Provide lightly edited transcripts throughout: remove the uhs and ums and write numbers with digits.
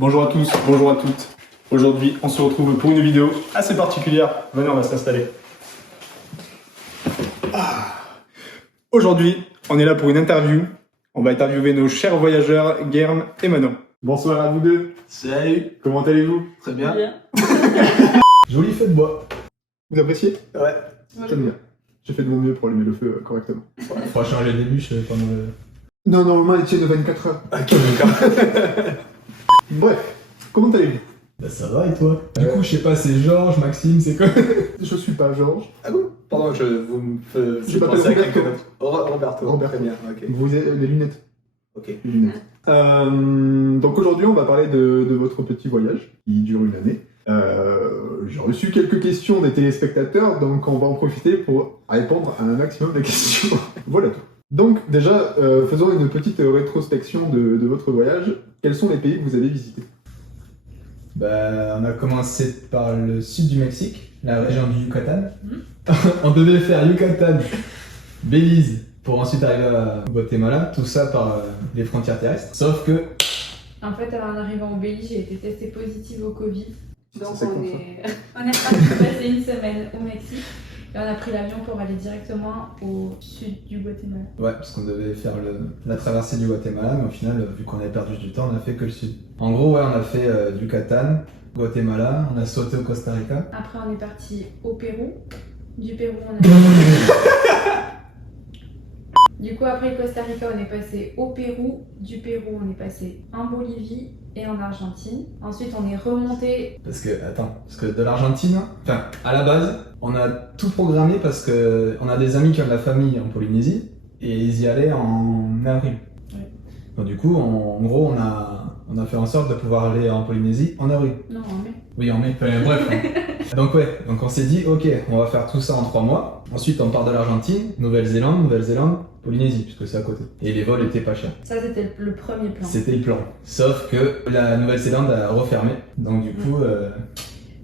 Bonjour à tous, bonjour à toutes. Aujourd'hui, on se retrouve pour une vidéo assez particulière. Venez, on va s'installer. Aujourd'hui, on est là pour une interview. On va interviewer nos chers voyageurs, Guerme et Manon. Bonsoir à vous deux. Salut. Comment allez-vous? Très bien. Joli feu de bois. Vous appréciez? Ouais. J'aime bien. J'ai fait de mon mieux pour allumer le feu correctement. Il faudra changer les bûches pendant le... Non, normalement, elle tient de 24 heures. Ok, d'accord. Bref, comment allez-vous? Bah ça va et toi? Du coup, je sais pas, c'est Georges, Maxime, c'est quoi? Je suis pas Georges. Ah bon? Pardon, vous me Je faites m'appelle penser à Roberto. quelqu'un d'autre. Roberto. Roberto. Très bien, ok. Vous avez des lunettes. Ok. Des lunettes. Donc aujourd'hui, on va parler de votre petit voyage qui dure une année. J'ai reçu quelques questions des téléspectateurs, donc on va en profiter pour répondre à un maximum de questions. Voilà tout. Donc déjà, faisons une petite rétrospection de votre voyage. Quels sont les pays que vous avez visités? Bah on a commencé par le sud du Mexique, la région du Yucatan. On devait faire Yucatan, Belize, pour ensuite arriver à Guatemala, tout ça par les frontières terrestres. Sauf que... En fait, en arrivant au Belize, j'ai été testée positive au Covid. Donc C'est on comme est parti passer une semaine au Mexique et on a pris l'avion pour aller directement au sud du Guatemala. Ouais, parce qu'on devait faire la traversée du Guatemala, mais au final, vu qu'on avait perdu du temps, on a fait que le sud. En gros, ouais, on a fait Yucatan, Guatemala, on a sauté au Costa Rica. Après, on est parti au Pérou. Du Pérou, on a... Du coup, après le Costa Rica, on est passé au Pérou. Du Pérou, on est passé en Bolivie et en Argentine. Ensuite, on est remonté... Parce que de l'Argentine, enfin, à la base, on a tout programmé parce que on a des amis qui ont de la famille en Polynésie et ils y allaient en avril. Ouais. Donc du coup, en gros, on a fait en sorte de pouvoir aller en Polynésie en avril. Non, en mai. Oui, en mai. Bref. Donc on s'est dit, ok, on va faire tout ça en 3 mois. Ensuite, on part de l'Argentine, Nouvelle-Zélande, Polynésie, puisque c'est à côté. Et les vols étaient pas chers. Ça, c'était le premier plan. C'était le plan. Sauf que la Nouvelle-Zélande a refermé. Donc du coup,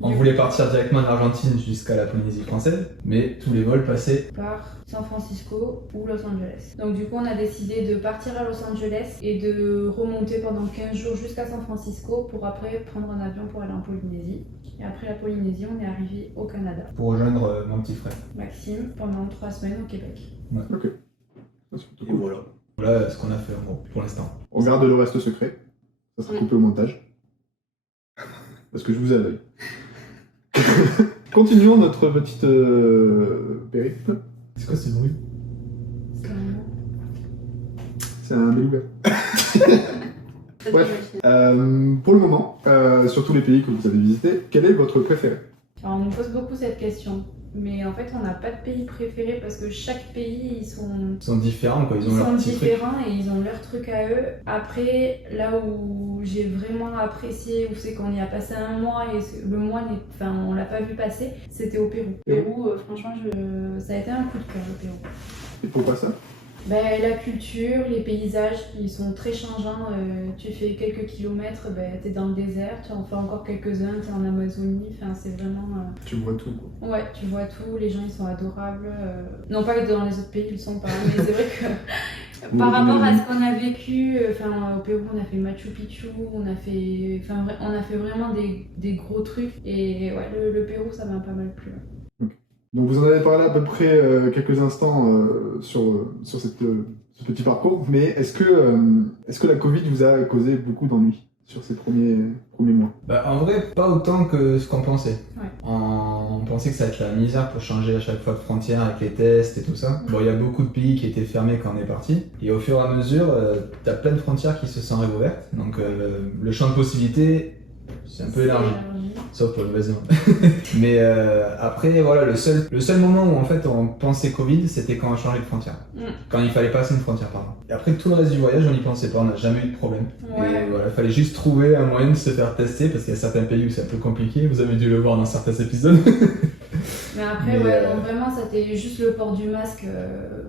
on voulait partir directement de l'Argentine jusqu'à la Polynésie française, mais tous les vols passaient. Par San Francisco ou Los Angeles. Donc du coup on a décidé de partir à Los Angeles et de remonter pendant 15 jours jusqu'à San Francisco pour après prendre un avion pour aller en Polynésie. Et après la Polynésie on est arrivé au Canada. Pour rejoindre mon petit frère. Maxime pendant 3 semaines au Québec. Ok. Ça, c'est plutôt Et cool. voilà. Voilà ce qu'on a fait en gros, pour l'instant. On garde le reste secret. Ça sera coupé au montage. Parce que je vous ai à l'œil. Continuons notre petite périple. C'est quoi ce bruit? C'est un mot. C'est un beluga. Ça Bref. t'imagine. Pour le moment, sur tous les pays que vous avez visités, quel est votre préféré? Alors on nous pose beaucoup cette question. Mais en fait on n'a pas de pays préféré parce que chaque pays ils sont différents quoi, ils Ils ont leur sont petit truc. différents et ils ont leur truc à eux. Après, là où j'ai vraiment apprécié, où c'est qu'on y a passé un mois et le mois, on l'a pas vu passer, c'était au Pérou. Pérou, franchement, ça a été un coup de cœur, le Pérou. Et pourquoi ça? Ben, la culture, les paysages, ils sont très changeants. Tu fais quelques kilomètres, t'es dans le désert, tu en fais encore quelques-uns, t'es en Amazonie. Enfin, c'est vraiment... Tu vois tout, quoi. Ouais, tu vois tout, les gens ils sont adorables. Non pas que dans les autres pays ils le sont pas, mais c'est vrai que par rapport à ce qu'on a vécu, au Pérou on a fait Machu Picchu, on a fait vraiment des gros trucs et ouais, le Pérou ça m'a pas mal plu. Donc vous en avez parlé à peu près quelques instants sur ce petit parcours, mais est-ce que la Covid vous a causé beaucoup d'ennuis sur ces premiers mois? Bah en vrai, pas autant que ce qu'on pensait. Ouais. On pensait que ça allait être la misère pour changer à chaque fois de frontière avec les tests et tout ça. Bon, il y a beaucoup de pays qui étaient fermés quand on est parti. Et au fur et à mesure, t'as plein de frontières qui se sont réouvertes. Donc le champ de possibilités, c'est un peu élargi. Sauf pour le Nouvelle-Zélande. Mais après, voilà, le seul moment où en fait on pensait Covid, c'était quand on a changé de frontière. Quand il fallait passer une frontière, pardon. Et après, tout le reste du voyage, on n'y pensait pas, on n'a jamais eu de problème. Ouais. Et voilà, il fallait juste trouver un moyen de se faire tester, parce qu'il y a certains pays où c'est un peu compliqué, vous avez dû le voir dans certains épisodes. Mais après, donc vraiment, c'était juste le port du masque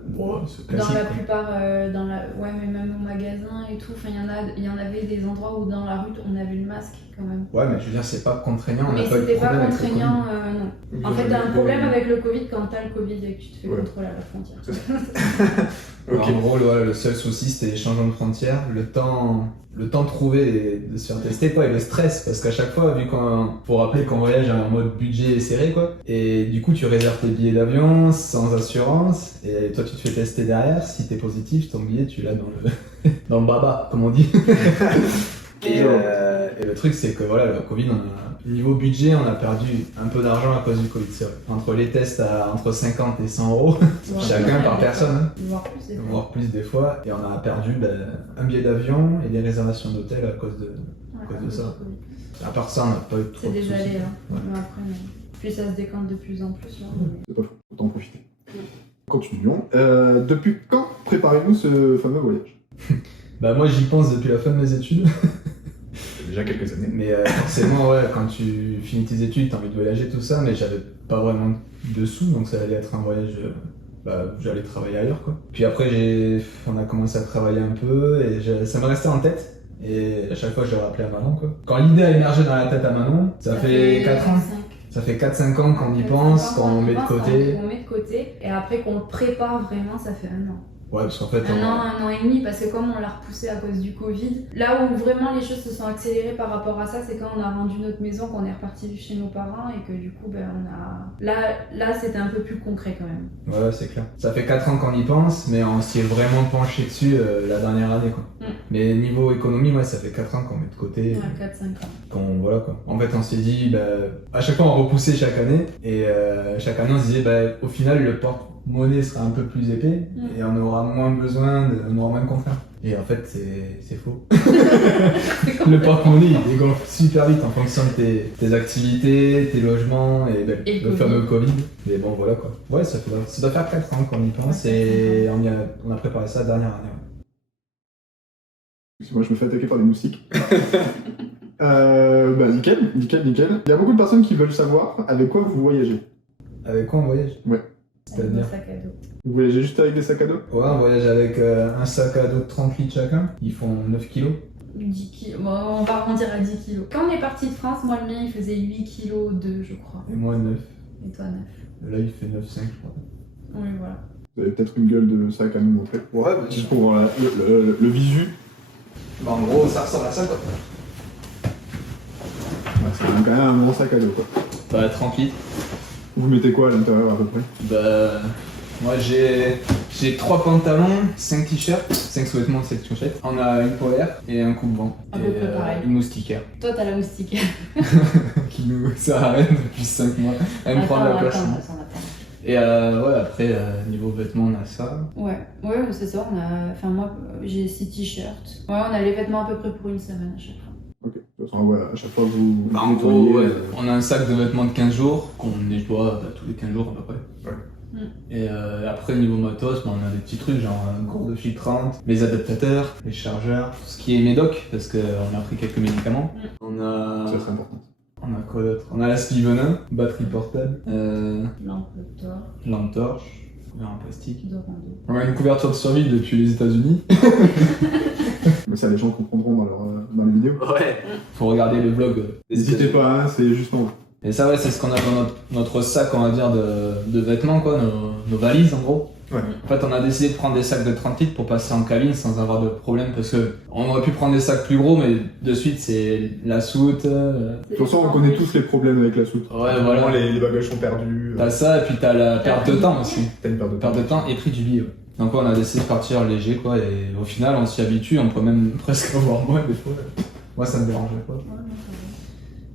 Bon, c'est dans classique, la quoi. plupart, ouais, mais même au magasin et tout. Enfin, il y en avait des endroits où dans la rue, on avait le masque quand même. Ouais, mais je veux dire, c'est pas contraignant, on n'a Mais pas eu de c'était pas problème avec le contraignant, Covid. non. En fait, t'as un problème avec le Covid quand t'as le Covid et que tu te fais Ouais. contrôler à la frontière. C'est ça. Ok. Ok. En gros, le seul souci c'était les changements de frontières, le temps de trouver et de se faire tester quoi, et le stress, parce qu'à chaque fois, vu qu'on faut rappeler qu'on voyage en mode budget serré quoi, et du coup tu réserves tes billets d'avion sans assurance, et toi tu te fais tester derrière, si t'es positif, ton billet tu l'as dans le dans le baba, comme on dit. Et le truc c'est que voilà, le Covid, niveau budget, on a perdu un peu d'argent à cause du Covid, c'est vrai. Entre les tests à entre 50 et 100 euros, chacun par personne, hein. Voire plus, des fois. Voire plus des fois, et on a perdu un billet d'avion et des réservations d'hôtel à cause de cause de ça. À part ça, on n'a pas eu trop C'est de déjà soucis. allé, hein. Ouais. Mais après, non. Puis ça se décante de plus en plus, là. C'est pas faux, autant en profiter. Continuons. Depuis quand préparez-vous ce fameux voyage? Bah moi j'y pense depuis la fin de mes études, Déjà quelques années. mais forcément ouais, quand tu finis tes études, t'as envie de voyager tout ça, mais j'avais pas vraiment de sous, donc ça allait être un voyage, où j'allais travailler ailleurs quoi. Puis après on a commencé à travailler un peu, et ça me restait en tête. Et à chaque fois, je le rappelais à Manon, quoi. Quand l'idée a émergé dans la tête à Manon, ça fait 4 ans. Ça fait 4-5 ans qu'on y pense, qu'on met de côté. On met de côté, et après qu'on le prépare vraiment, ça fait 1 an. Ouais, parce qu'en fait, 1 an et demi, parce que comme on l'a repoussé à cause du Covid, là où vraiment les choses se sont accélérées par rapport à ça, c'est quand on a vendu notre maison, qu'on est reparti chez nos parents, et que du coup, ben, on a... Là c'était un peu plus concret quand même. Ouais, c'est clair. Ça fait 4 ans qu'on y pense, mais on s'y est vraiment penché dessus la dernière année, quoi. Mais niveau économie, ouais, ça fait 4 ans qu'on met de côté. Ouais, 4-5 ans. Voilà, quoi. En fait, on s'est dit, à chaque fois, on repoussait chaque année, et chaque année, on se disait, au final, le porte-monnaie sera un peu plus épais, et on aura moins besoin, on aura moins de contraintes. Et en fait, c'est faux. Le porte-monnaie, il dégonfle super vite en fonction de tes activités, tes logements, et le fameux Covid. Mais bon, voilà, quoi. Ouais, ça doit faire 4 ans qu'on y pense, et on a préparé ça la dernière année. Ouais. Moi, je me fais attaquer par des moustiques. Nickel. Il y a beaucoup de personnes qui veulent savoir avec quoi vous voyagez. Avec quoi on voyage? Ouais. C'est-à-dire? Un sac à dos. Vous voyagez juste avec des sacs à dos? Ouais, on voyage avec un sac à dos de 30 litres chacun. Ils font 9 kilos. 10 kilos. Bon, on va arrondir à 10 kilos. Quand on est parti de France, moi le mien il faisait 8 kilos 2, je crois. Et moi 9. Et toi 9. Là, il fait 9,5, je crois. Oui, voilà. Vous avez peut-être une gueule de sac à nous montrer. Ouais, Juste pour voir le visu. Bah, en gros, ça ressemble à ça, quoi. Ouais, c'est quand même un bon sac à dos, quoi. Bah, 30 litres. Vous mettez quoi à l'intérieur à peu près? Bah, moi j'ai 3 pantalons, 5 t-shirts, 5 sous-vêtements, 7 chaussettes. On a une polaire et un coupe-vent. À peu Et près pareil. une moustiquaire Toi t'as la moustique. qui nous sert à rien depuis 5 mois. Elle me prend de la place. Et après, niveau vêtements, on a ça. Ouais, c'est ça. Enfin, moi j'ai 6 t-shirts. Ouais, on a les vêtements à peu près pour une semaine à chaque fois. Ok. De toute façon, ouais, à chaque fois vous. Bah, en gros, ouais, on a un sac de vêtements de 15 jours qu'on nettoie tous les 15 jours à peu près. Ouais. Et après, niveau matos, on a des petits trucs genre un gourde filtrante, les adaptateurs, les chargeurs, tout ce qui est médoc, parce qu'on a pris quelques médicaments. On a. Ça serait important. On a quoi d'autre? On a la Spivenin, batterie portable, lampe torche, verre en plastique. On a une couverture de survie depuis les États-Unis. Mais ça, les gens comprendront dans les vidéos. Ouais. Faut regarder le vlog. N'hésitez pas, hein, c'est juste en haut. Et ça, ouais, c'est ce qu'on a dans notre sac, on va dire, de vêtements, quoi, nos valises en gros. Ouais. En fait, on a décidé de prendre des sacs de 30 litres pour passer en cabine sans avoir de problème, parce que on aurait pu prendre des sacs plus gros, mais de suite, c'est la soute. De toute façon, on connaît tous les problèmes avec la soute. Ouais, voilà. Les bagages sont perdus. T'as ça, et puis t'as la perte de temps aussi. T'as une perte de temps. Perte de temps et prix du billet. Ouais. Donc, ouais, on a décidé de partir léger, quoi, et au final, on s'y habitue, on peut même presque avoir moins des fois. Moi, ça me dérangeait pas.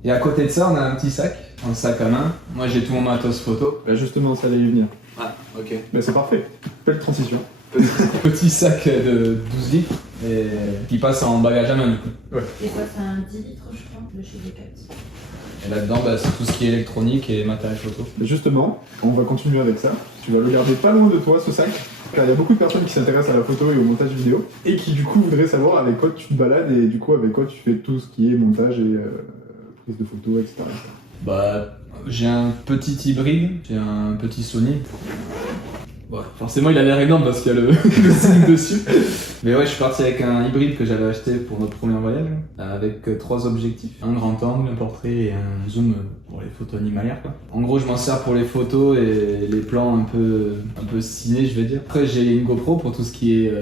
Et à côté de ça, on a un petit sac, un sac à main. Moi, j'ai tout mon matos photo. Bah justement, ça allait y venir. Ah, ok. Mais c'est parfait. Belle transition. Petit sac de 12 litres et qui passe en bagage à main du coup. Et ça, c'est un 10 litres, je crois, de chez Decathlon. Et là-dedans, c'est tout ce qui est électronique et matériel photo. Et justement, on va continuer avec ça. Tu vas le garder pas loin de toi, ce sac. Car il y a beaucoup de personnes qui s'intéressent à la photo et au montage vidéo. Et qui, du coup, voudraient savoir avec quoi tu te balades et du coup, avec quoi tu fais tout ce qui est montage et prise de photos, etc. Bah, j'ai un petit hybride, j'ai un petit Sony. Ouais, forcément il a l'air énorme parce qu'il y a le, le signe dessus. Mais ouais, je suis parti avec un hybride que j'avais acheté pour notre premier voyage, avec 3 objectifs. Un grand angle, un portrait et un zoom pour les photos animalières, quoi. En gros, je m'en sers pour les photos et les plans un peu ciné, je vais dire. Après, j'ai une GoPro pour tout ce qui est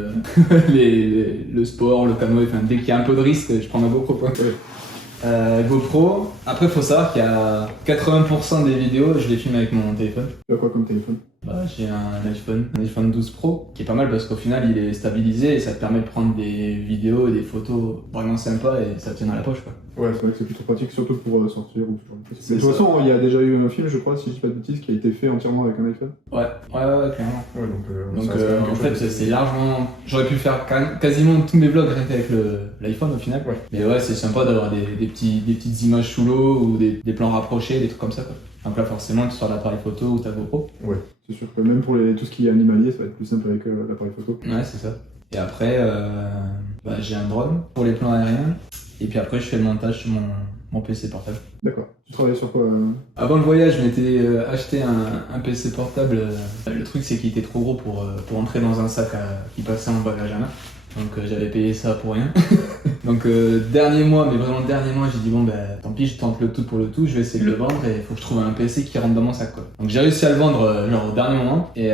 le sport, le canoë, enfin dès qu'il y a un peu de risque, je prends ma GoPro, quoi. GoPro. Après, faut savoir qu'il y a 80% des vidéos, je les filme avec mon téléphone. Tu as quoi comme téléphone? Bah, j'ai un iPhone 12 Pro qui est pas mal parce qu'au final il est stabilisé et ça te permet de prendre des vidéos et des photos vraiment sympas et ça tient dans la poche, quoi. Ouais, c'est vrai que c'est plutôt pratique, surtout pour sortir ou ce genre de choses. C'est De toute ça. façon, il y a déjà eu un film, je crois, si je dis pas de bêtises, qui a été fait entièrement avec un iPhone. Ouais, clairement. Ouais, Donc ça reste quand même en quelque fait chose de- c'est largement... J'aurais pu faire quasiment tous mes vlogs rien qu'avec l'iPhone au final. Ouais. Mais ouais, c'est sympa d'avoir des petites images sous l'eau ou des plans rapprochés, des trucs comme ça, quoi. Donc là forcément tu sors l'appareil photo ou ta GoPro. Ouais, c'est sûr que même pour tout ce qui est animalier, ça va être plus simple avec l'appareil photo. Ouais, c'est ça. Et après, j'ai un drone pour les plans aériens. Et puis après, je fais le montage sur mon PC portable. D'accord. Tu travailles sur quoi Avant le voyage, je m'étais acheté un PC portable. Le truc, c'est qu'il était trop gros pour entrer dans un sac qui passait en bagage à main. Donc j'avais payé ça pour rien. Donc dernier mois, mais vraiment dernier mois, j'ai dit bon tant pis, je tente le tout pour le tout, je vais essayer de le vendre et il faut que je trouve un PC qui rentre dans mon sac, quoi. Donc j'ai réussi à le vendre genre au dernier moment et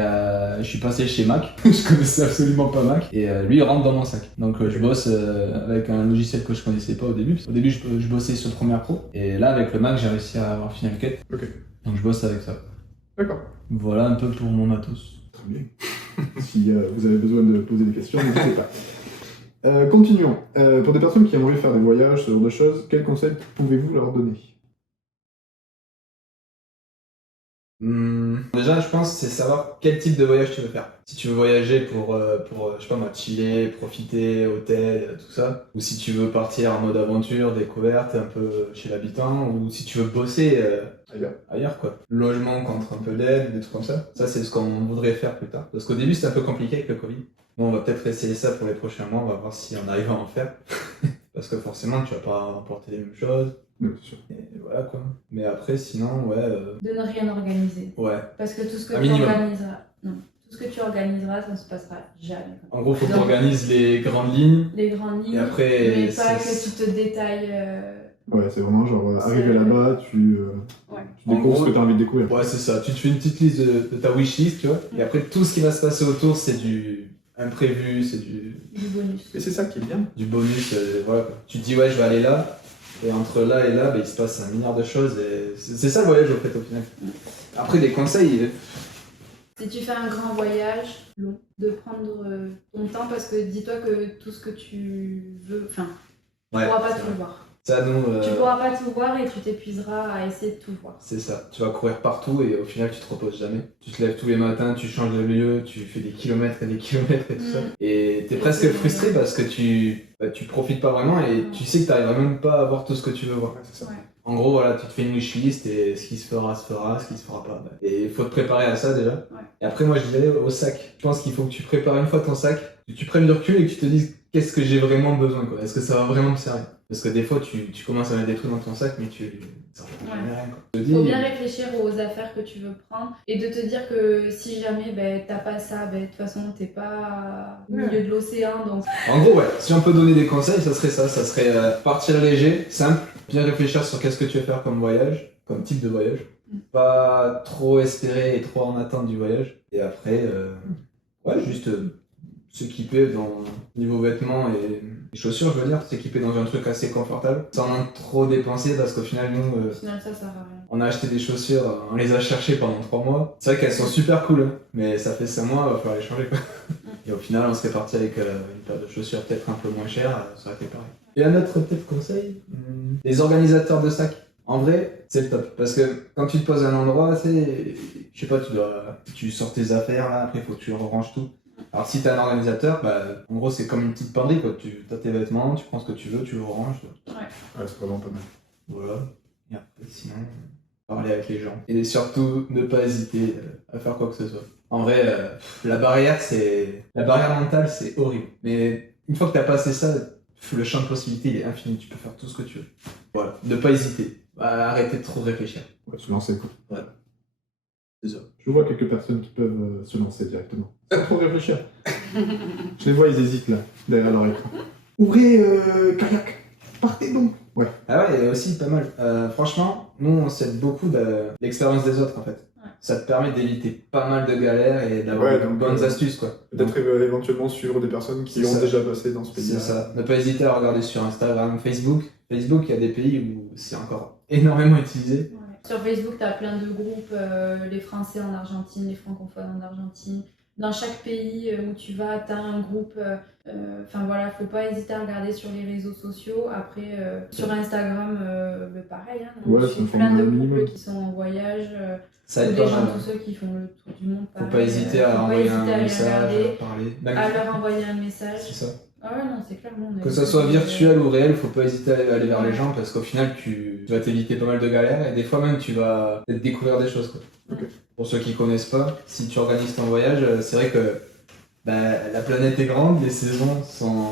je suis passé chez Mac, je connaissais absolument pas Mac et lui il rentre dans mon sac. Donc je bosse avec un logiciel que je connaissais pas au début. Au début je bossais sur Premiere Pro et là avec le Mac j'ai réussi à avoir Final Cut. Ok. Donc je bosse avec ça. D'accord. Voilà un peu pour mon matos. Très bien. Si vous avez besoin de poser des questions, n'hésitez pas. Continuons. Pour des personnes qui aimeraient faire des voyages, ce genre de choses, quels conseils pouvez-vous leur donner? Déjà, je pense c'est savoir quel type de voyage tu veux faire. Si tu veux voyager pour je sais pas moi, chiller, profiter, hôtel, tout ça, ou si tu veux partir en mode aventure, découverte, un peu chez l'habitant, ou si tu veux bosser ailleurs, quoi. Logement contre un peu d'aide, des trucs comme ça. Ça, c'est ce qu'on voudrait faire plus tard. Parce qu'au début, c'était un peu compliqué avec le Covid. Bon, on va peut-être essayer ça pour les prochains mois, on va voir si on arrive à en faire. Parce que forcément, tu vas pas emporter les mêmes choses. Oui, c'est sûr. Et voilà, quoi. Mais après, sinon, ouais. De ne rien organiser. Ouais. Parce que tout ce que Un tu minimum. organiseras, non, tout ce que tu organiseras, ça ne se passera jamais. En gros, faut que tu Donc, organises les grandes lignes. les grandes lignes, Et après, mais pas c'est- que tu te détailles. Ouais, c'est vraiment genre, C'est- arriver là-bas, tu Ouais. découvres En gros, ce que tu as envie de découvrir. Ouais, c'est ça. Tu te fais une petite liste de ta wishlist, tu vois. Et après, tout ce qui va se passer autour, c'est du imprévu, c'est Du bonus. Et c'est ça qui est bien. du bonus. Voilà, quoi. Tu te dis, ouais, je vais aller là. Et entre là et là, il se passe 1 milliard de choses. Et c'est ça le voyage, au fait, au final. Après, des conseils. Si tu fais un grand voyage long, de prendre ton temps parce que dis-toi que tout ce que tu veux, enfin, tu Ouais, pourras pas c'est tout vrai. voir. Ça, nous. Tu pourras pas tout voir et tu t'épuiseras à essayer de tout voir. C'est ça, tu vas courir partout et au final tu te reposes jamais. Tu te lèves tous les matins, tu changes de lieu, tu fais des kilomètres et des kilomètres et tout ça. Et t'es presque frustré parce que tu profites pas vraiment et tu sais que t'arriveras même pas à voir tout ce que tu veux voir. Ouais, c'est ça. Ouais. En gros, voilà, tu te fais une wishlist et ce qui se fera, ce qui se fera pas. Et il faut te préparer à ça déjà. Ouais. Et après, moi je dirais au sac. Je pense qu'il faut que tu prépares une fois ton sac, que tu prennes du recul et que tu te dises qu'est-ce que j'ai vraiment besoin, quoi. Est-ce que ça va vraiment me servir? Parce que des fois, tu commences à mettre des trucs dans ton sac, mais ça ne Ouais. rien, quoi. Il faut bien réfléchir aux affaires que tu veux prendre et de te dire que si jamais t'as pas ça, de toute façon t'es pas au milieu de l'océan, donc En gros, ouais, si on peut donner des conseils, ça serait ça. Ça serait partir léger, simple, bien réfléchir sur qu'est-ce que tu veux faire comme voyage, comme type de voyage. Pas trop espérer et trop en attente du voyage. Et après, ouais, juste s'équiper dans niveau vêtements et chaussures, je veux dire, s'équiper dans un truc assez confortable, sans en trop dépenser parce qu'au final, nous, au final ça sert à rien. on a acheté des chaussures, on les a cherchées pendant 3 mois. C'est vrai qu'elles sont super cool, hein, mais ça fait 5 mois, il va falloir les changer, quoi. Et au final, on serait parti avec une paire de chaussures peut-être un peu moins chère, ça aurait été pareil. Et un autre peut-être conseil, les organisateurs de sacs. En vrai, c'est le top. Parce que quand tu te poses à un endroit, c'est, je sais pas, tu sors tes affaires là, après il faut que tu ranges tout. Alors si t'es un organisateur, en gros c'est comme une petite penderie, quoi. Tu as tes vêtements, tu prends ce que tu veux, tu le ranges. Ouais, c'est vraiment pas mal. Voilà. Et après, sinon, parler avec les gens. Et surtout, ne pas hésiter à faire quoi que ce soit. En vrai, la barrière mentale, c'est horrible. Mais une fois que t'as passé ça, le champ de possibilités, il est infini. Tu peux faire tout ce que tu veux. Voilà. Ne pas hésiter. Arrêtez de trop réfléchir. Ouais, se lancer, quoi. Voilà. C'est ça. Je vois quelques personnes qui peuvent se lancer directement. Sans trop réfléchir. Je les vois, ils hésitent là, derrière leur écran. Ouvrez kayak. Partez donc. Ouais. Ah ouais, et aussi pas mal. Franchement, nous on s'aide beaucoup de l'expérience des autres en fait. Ouais. Ça te permet d'éviter pas mal de galères et d'avoir Ouais, de donc, bonnes astuces quoi. Peut-être éventuellement suivre des personnes qui C'est ont ça. déjà passé dans ce C'est pays-là. ça. Ne pas hésiter à regarder sur Instagram, Facebook. Facebook, il y a des pays où c'est encore énormément utilisé. Ouais. Sur Facebook, tu as plein de groupes, les Français en Argentine, les francophones en Argentine. Dans chaque pays où tu vas, tu as un groupe. Enfin voilà, faut pas hésiter à regarder sur les réseaux sociaux. Après, sur Instagram, pareil. Hein, Ouais, on ça suit me plein semble de un couples minimum. qui sont en voyage. Ça Ou aide des pas gens, mal. tous ceux qui font le tour du monde. Faut pareil, pas hésiter à faut pas envoyer hésiter un à les message, regarder, à parler. Même à leur envoyer un message. c'est ça. Ah ouais, non, c'est clair. Nous, on a Que eu ça soit des- virtuel ou réel, faut pas hésiter à aller vers les Ouais. gens parce qu'au final, tu vas t'éviter pas mal de galères et des fois même tu vas peut-être découvrir des choses. Quoi. Ok. Pour ceux qui connaissent pas, si tu organises ton voyage, c'est vrai que la planète est grande, les saisons sont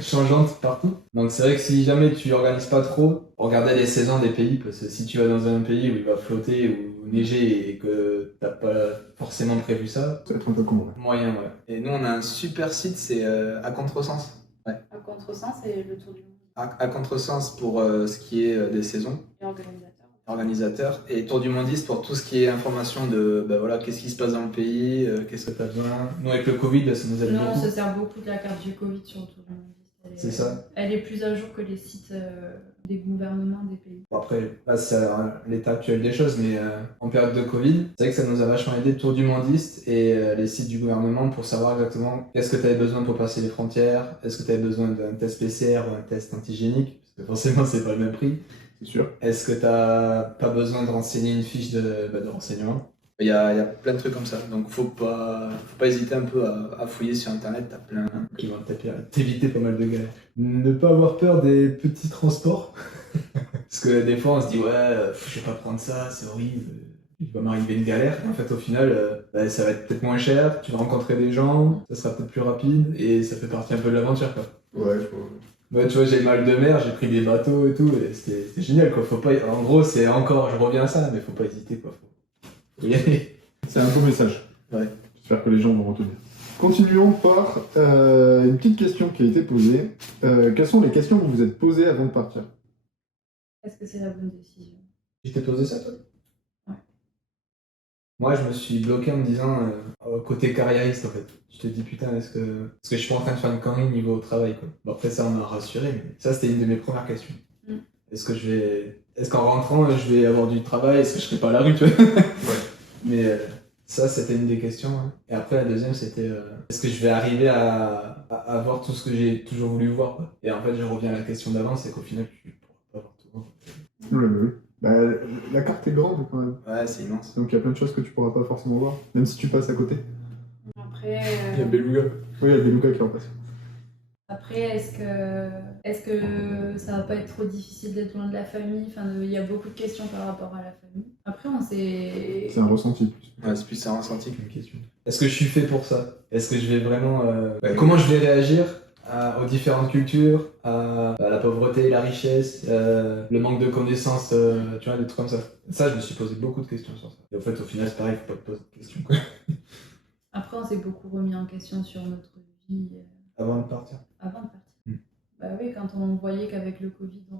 changeantes partout. Donc c'est vrai que si jamais tu organises pas trop, regardez les saisons des pays parce que si tu vas dans un pays où il va flotter ou neiger et que t'as pas forcément prévu ça, Ça va être un peu con, ouais. moyen ouais. Et nous on a un super site, c'est à contresens. À contresens, c'est le tour du monde. À contresens pour ce qui est des saisons, Et organisateur. organisateur, et Tour du Mondiste pour tout ce qui est information de voilà, qu'est-ce qui se passe dans le pays, qu'est-ce que tu as besoin. Nous avec le Covid, ça nous aide Nous, on beaucoup. se sert beaucoup de la carte du Covid sur le tour du monde. C'est ça. Elle est plus à jour que les sites des gouvernements des pays. Bon, après, là c'est l'état actuel des choses, mais en période de Covid, c'est vrai que ça nous a vachement aidé le Tour du Mondiste et les sites du gouvernement pour savoir exactement qu'est-ce que tu avais besoin pour passer les frontières, est-ce que tu avais besoin d'un test PCR ou un test antigénique, parce que forcément c'est pas le même prix. C'est sûr. Est-ce que t'as pas besoin de renseigner une fiche de renseignement? Il y a plein de trucs comme ça, donc faut pas hésiter un peu à fouiller sur internet, t'as plein qui vont t'éviter pas mal de galères. Ne pas avoir peur des petits transports, parce que des fois on se dit ouais, je vais pas prendre ça, c'est horrible, il va m'arriver une galère. En fait au final, ça va être peut-être moins cher, tu vas rencontrer des gens, ça sera peut-être plus rapide, et ça fait partie un peu de l'aventure quoi. Ouais, je vois. Ouais, tu vois, j'ai mal de mer, j'ai pris des bateaux et tout, et c'était génial quoi. Faut pas, en gros, c'est encore, je reviens à ça, mais faut pas hésiter quoi. Faut y aller. C'est un beau message. Ouais. J'espère que les gens vont retenir. Continuons par une petite question qui a été posée. Quelles sont les questions que vous vous êtes posées avant de partir? Est-ce que c'est la bonne décision? Tu t'es posé ça toi? Ouais. Moi, je me suis bloqué en me disant, côté carriériste en fait. Je te dis putain, est-ce que je suis pas en train de faire une connerie niveau travail quoi. Bon, après ça, on m'a rassuré, mais ça c'était une de mes premières questions. Mm. Est-ce qu'en rentrant, je vais avoir du travail? Est-ce que je serai pas à la rue, tu vois? Ouais. Mais ça, c'était une des questions. Hein. Et après, la deuxième, c'était est-ce que je vais arriver à voir tout ce que j'ai toujours voulu voir quoi. Et en fait, je reviens à la question d'avant, c'est qu'au final, tu pourras pas voir tout. Oui. Bah, la carte est grande quand même. Ouais, c'est immense. Donc il y a plein de choses que tu pourras pas forcément voir, même si tu passes à côté. Après, Il y a Beluga. Oui, il y a des Lucas qui en passent. après est-ce que ça va pas être trop difficile d'être loin de la famille? Enfin, il y a beaucoup de questions par rapport à la famille. Après, on s'est... C'est un ressenti plus. Ouais, c'est plus un ressenti qu'une question. Est-ce que je suis fait pour ça? Est-ce que je vais vraiment... comment je vais réagir aux différentes cultures, à la pauvreté, la richesse, le manque de connaissances, tu vois, des trucs comme ça. Ça, je me suis posé beaucoup de questions sur ça. Et en fait, au final, c'est pareil, faut pas te poser de questions, quoi. Après, on s'est beaucoup remis en question sur notre vie Avant de partir. avant de partir. Mm. Bah oui, quand on voyait qu'avec le Covid, on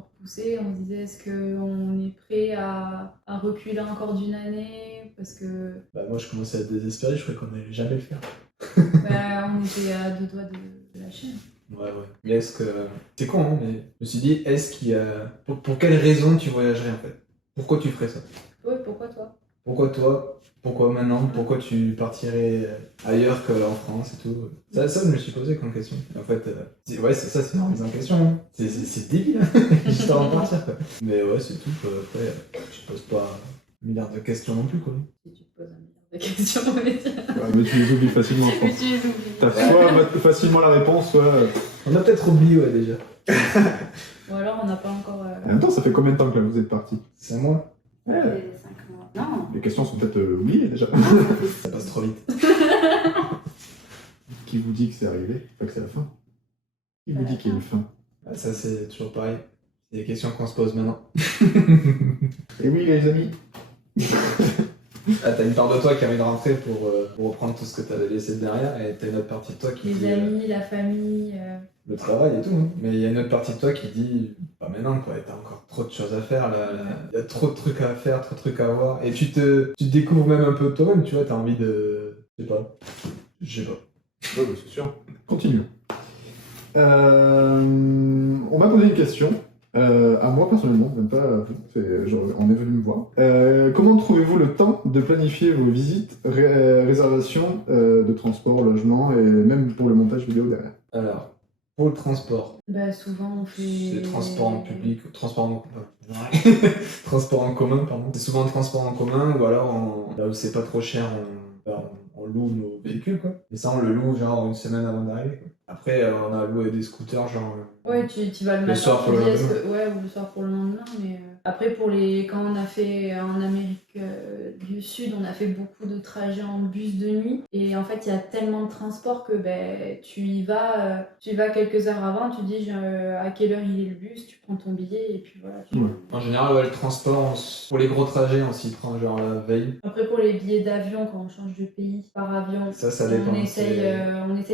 repoussait, on se disait est-ce qu'on est prêt à reculer encore d'une année? Parce que Moi, je commençais à être désespéré, je croyais qu'on allait jamais le faire. on était à deux doigts de lâcher. Ouais. Mais est-ce que... C'est con, hein, mais je me suis dit, est-ce qu'il y a... Pour quelle raison tu voyagerais, en fait? Pourquoi tu ferais ça? Ouais, pourquoi toi? Pourquoi toi? Pourquoi maintenant? Pourquoi tu partirais ailleurs qu'en France et tout? Ça, je me suis posé comme question. Et en fait, c'est ça, c'est une remise en question. Hein. C'est débile, hein. Juste avant de partir, quoi. Mais ouais, c'est tout. Quoi. Après, je te pose pas un milliard de questions non plus, quoi. Si tu te poses un milliard de questions, mais Ouais, mais tu les oublies facilement, je mais pense. tu les oublies. T'as soit facilement la réponse, soit... On a peut-être oublié, ouais, déjà. Ou alors on n'a pas encore... En même temps, ça fait combien de temps que là, vous êtes parti? C'est à moi. Ouais. 5 mois. Non. Les questions sont peut-être oubliées déjà. Ça passe trop vite. Qui vous dit que c'est arrivé? Pas que c'est la fin. Qui vous dit qu'il y a une fin? Ça, c'est toujours pareil. C'est des questions qu'on se pose maintenant. Et oui, les amis, Ah, t'as une part de toi qui a envie de rentrer pour reprendre tout ce que t'avais laissé derrière, et t'as une autre partie de toi qui Les dit amis, la famille. le travail et tout, hein. Mais il y a une autre partie de toi qui dit pas maintenant quoi, t'as encore trop de choses à faire, là, il y a trop de trucs à faire, trop de trucs à voir, et tu te découvres même un peu toi-même, tu vois, t'as envie de... Je sais pas. Ouais, bah, c'est sûr. Continuons. On m'a posé une question, à moi personnellement, même pas à vous, on est venu me voir. Comment trouvez-vous le temps de planifier vos visites, réservations de transport, logement et même pour le montage vidéo derrière? Alors, pour le transport, Bah, souvent, on fait. c'est transport en public, transport en transport en commun, pardon. C'est souvent transport en commun, ou alors là où c'est pas trop cher, on loue nos véhicules, quoi. Et ça, on le loue genre une semaine avant d'arriver, quoi. Après, on a loué des scooters, genre... Ouais, tu vas le matin, soir tu pour le dis, est-ce lendemain. que... Ouais, ou le soir pour le lendemain, mais... Après, quand on a fait en Amérique du Sud, on a fait beaucoup de trajets en bus de nuit. Et en fait, il y a tellement de transport que ben, tu y vas quelques heures avant, tu dis à quelle heure il est le bus, tu prends ton billet et puis voilà. Ouais. En général, ouais, le transport, pour les gros trajets, on s'y prend genre la veille. Après, pour les billets d'avion, quand on change de pays par avion, Ça dépend. on essaye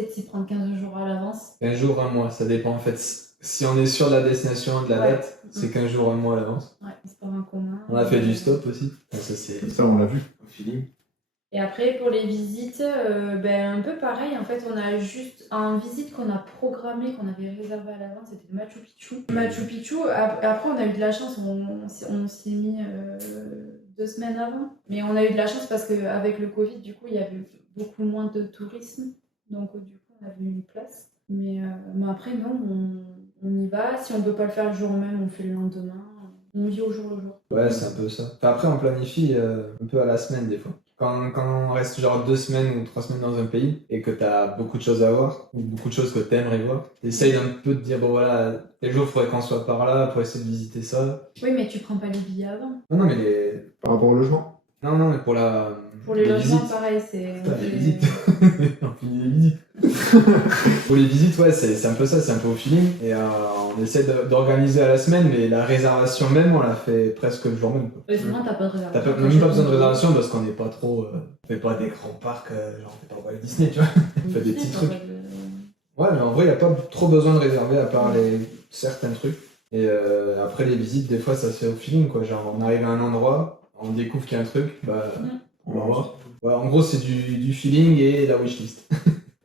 de s'y prendre 15 jours à l'avance. 15 jours, un mois, ça dépend en fait. Si on est sûr de la destination et de la Ouais. date, c'est 15 jours, un mois à l'avance. Ouais, c'est pas en commun. On a fait du stop aussi. Ça, c'est Ça, on l'a vu. un feeling. Et après, pour les visites, ben, un peu pareil. En fait, on a juste un visite qu'on a programmé, qu'on avait réservé à l'avance, c'était le Machu Picchu. Machu Picchu, après, on a eu de la chance, on s'y est mis 2 semaines avant. Mais on a eu de la chance parce qu'avec le Covid, du coup, il y avait beaucoup moins de tourisme. Donc, du coup, on avait une place. Mais après, non, on y va. Si on ne peut pas le faire le jour même, on fait le lendemain. On vit au jour le jour. Ouais, c'est un peu ça. Enfin, après, on planifie un peu à la semaine des fois. Quand on reste genre 2 semaines ou 3 semaines dans un pays et que t'as beaucoup de choses à voir, ou beaucoup de choses que t'aimerais voir, t'essayes un peu de dire, bon voilà, tel jour, il faudrait qu'on soit par là pour essayer de visiter ça. Oui, mais tu prends pas les billets avant. Non, mais Par rapport au logement. Non, mais pour Les logements, visites. pareil, c'est. Putain, les visites. On finit les visites. Pour les visites, ouais, c'est un peu ça, c'est un peu au feeling. Et on essaie d'organiser à la semaine, mais la réservation même, on l'a fait presque le jour même, quoi. Ouais, sinon, t'as pas de T'as réservation. même pas besoin de réservation parce qu'on n'est pas trop. On fait pas des grands parcs, genre on fait pas Walt Disney, tu vois. On fait des petits trucs. Ouais, mais en vrai, il n'y a pas trop besoin de réserver à part certains trucs. Et après les visites, des fois, ça se fait au feeling, quoi. Genre, on arrive à un endroit, on découvre qu'il y a un truc, bah, on va voir. Ouais, en gros, c'est du feeling et la wishlist.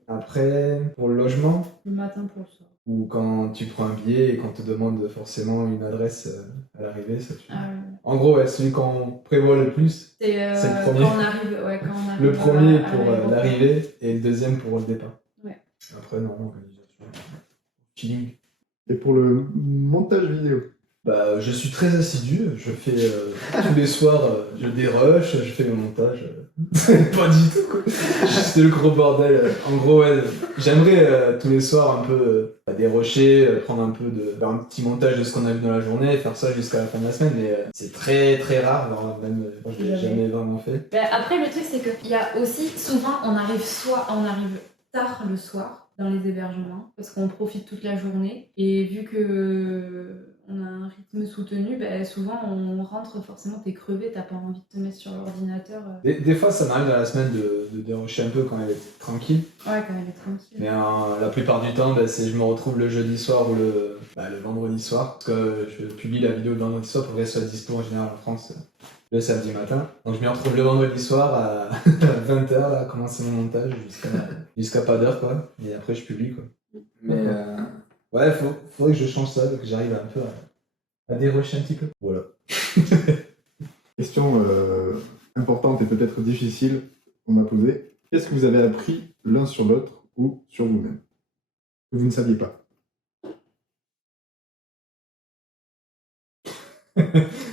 Après, pour le logement, Le matin pour le soir. ou quand tu prends un billet et qu'on te demande forcément une adresse à l'arrivée, ça tu... En gros, ouais, celui qu'on prévoit le plus, C'est le premier. Quand on arrive Le premier à pour l'aéroport. l'arrivée et le deuxième pour le départ. Ouais. Après, non, organisation. Feeling. Et pour le montage vidéo. Bah, je suis très assidu, je fais tous les soirs, je dérush, je fais le montage. Pas du tout, quoi. C'est le gros bordel. En gros, ouais, j'aimerais tous les soirs un peu dérusher, prendre un peu faire un petit montage de ce qu'on a vu dans la journée, faire ça jusqu'à la fin de la semaine, mais c'est très très rare, alors même je l'ai jamais vraiment fait. Ben, après, le truc, c'est qu'il y a aussi, souvent, on arrive tard le soir dans les hébergements, parce qu'on profite toute la journée, et vu que on a un rythme soutenu, ben, souvent on rentre, forcément t'es crevé, t'as pas envie de te mettre sur l'ordinateur. Des fois, ça m'arrive dans la semaine de dérusher un peu quand elle est tranquille. Ouais, quand elle est tranquille. Mais la plupart du temps, c'est je me retrouve le jeudi soir ou le vendredi soir. Parce que je publie la vidéo le vendredi soir pour qu'elle soit dispo en général en France le samedi matin. Donc je me retrouve le vendredi soir à 20h là, à commencer mon montage jusqu'à pas d'heure, quoi. Et après je publie, quoi. Mais ouais, faudrait que je change ça, que j'arrive un peu à dérusher un petit peu. Voilà. Question importante et peut-être difficile qu'on m'a posée. Qu'est-ce que vous avez appris l'un sur l'autre ou sur vous-même que vous ne saviez pas?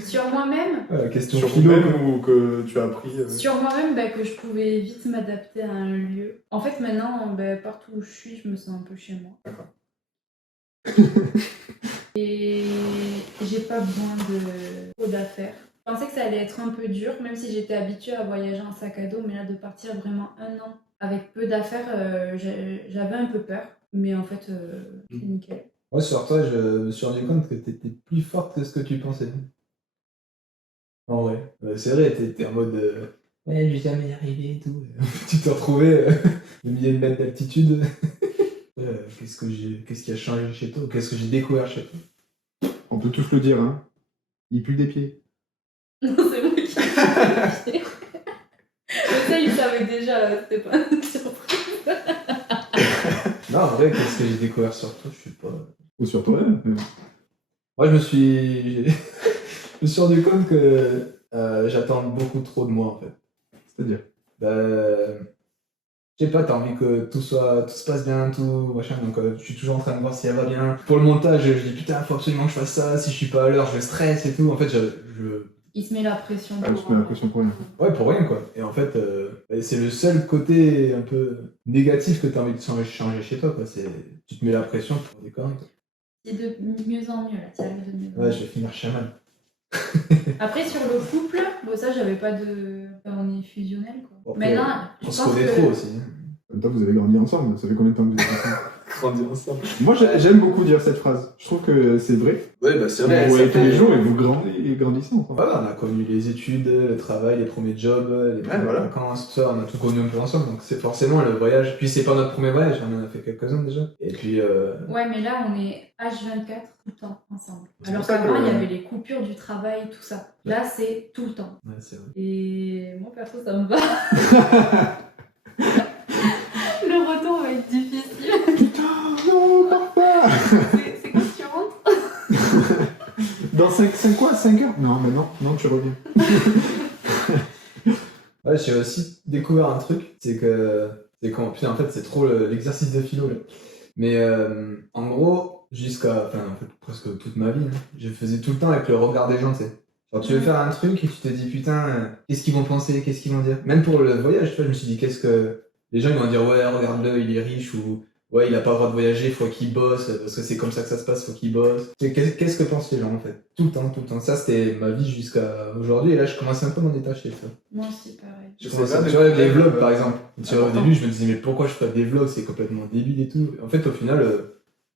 Sur moi-même, Question Sur philo. vous-même ou que tu as appris Sur moi-même, ben, que je pouvais vite m'adapter à un lieu. En fait, maintenant, ben, partout où je suis, je me sens un peu chez moi. D'accord. Et j'ai pas besoin de trop d'affaires. Je pensais que ça allait être un peu dur, même si j'étais habituée à voyager en sac à dos, mais là, de partir vraiment 1 an avec peu d'affaires, j'avais un peu peur. Mais en fait, c'est nickel. Ouais, sur toi, je me suis rendu compte que t'étais plus forte que ce que tu pensais. En vrai. C'est vrai, t'es en mode. Ouais, je vais jamais y arriver et tout. Tu t'es retrouvé des milliers de mètres d'altitude. Qu'est-ce qui a changé chez toi? Qu'est-ce que j'ai découvert chez toi? On peut tous le dire, hein. Il pue des pieds. Non, c'est moi qui l'ai fait. Mais ça, il savait déjà, c'était pas une surprise. Non, en vrai, qu'est-ce que j'ai découvert sur toi? Je sais pas. Ou sur toi-même. mais bon. Moi, je me suis rendu compte que j'attends beaucoup trop de moi, en fait. C'est-à-dire. Je sais pas, t'as envie que tout se passe bien, tout machin, donc je suis toujours en train de voir si elle va bien. Pour le montage, je dis putain, faut absolument que je fasse ça, si je suis pas à l'heure, je stresse et tout. En fait, Il se met la pression. Ah, tu mets la pression pour rien. Ouais, pour rien quoi. Et en fait, c'est le seul côté un peu négatif que t'as envie de changer chez toi, quoi. C'est, tu te mets la pression pour des conneries, quoi. C'est de mieux en mieux, là. Ça arrive de mieux en Ouais, mieux. je vais finir chaman. Après, sur le couple, bon, ça, j'avais pas de. Enfin, on est fusionnel, quoi. Après, Maintenant, je on se pense connaît que. trop aussi. En même temps, vous avez grandi ensemble. Ça fait combien de temps que vous êtes ensemble? Grandir ensemble. Moi, j'aime beaucoup dire cette phrase. Je trouve que c'est vrai. Ouais, bah c'est Vous vrai. vous voyez ça tous les fait- jours et vous grandissez ensemble. Voilà, on a connu les études, le travail, les premiers jobs, les premières voilà. vacances, tout ça, on a tout connu un peu ensemble, donc c'est forcément le voyage. Puis c'est pas notre premier voyage, on en a fait quelques-uns déjà. Et puis, Ouais, mais là, on est H24 tout le temps ensemble. C'est Alors pour ça qu'avant, que- il y avait les coupures du travail, tout ça. Là, c'est tout le temps. ouais, c'est vrai. Et moi, perso, ça me va. Le retour va être difficile. Putain, non, pars pas. C'est quand tu rentres? Dans 5 heures? Non, mais non, tu reviens. Ouais, j'ai aussi découvert un truc, c'est quand, putain, en fait, c'est trop l'exercice de philo, là. Mais en gros, en fait, presque toute ma vie, hein, je faisais tout le temps avec le regard des gens, tu sais. Genre, tu veux faire un truc et tu te dis, putain, qu'est-ce qu'ils vont penser, qu'est-ce qu'ils vont dire? Même pour le voyage, tu vois, je me suis dit, qu'est-ce que. Les gens, ils vont dire, ouais, regarde-le, il est riche, ou ouais, il a pas le droit de voyager, faut qu'il bosse, parce que c'est comme ça que ça se passe, faut qu'il bosse. Tu sais, qu'est-ce que pensent les gens, en fait? Tout le temps. Ça, c'était ma vie jusqu'à aujourd'hui, et là, je commençais un peu à m'en détacher, tu vois. Moi aussi, pareil. Je C'est commençais, bien tu de vois, les découvrir, vlogs par exemple. Tu vois, au important. début, je me disais, mais pourquoi je fais des vlogs? C'est complètement débile et tout. En fait, au final,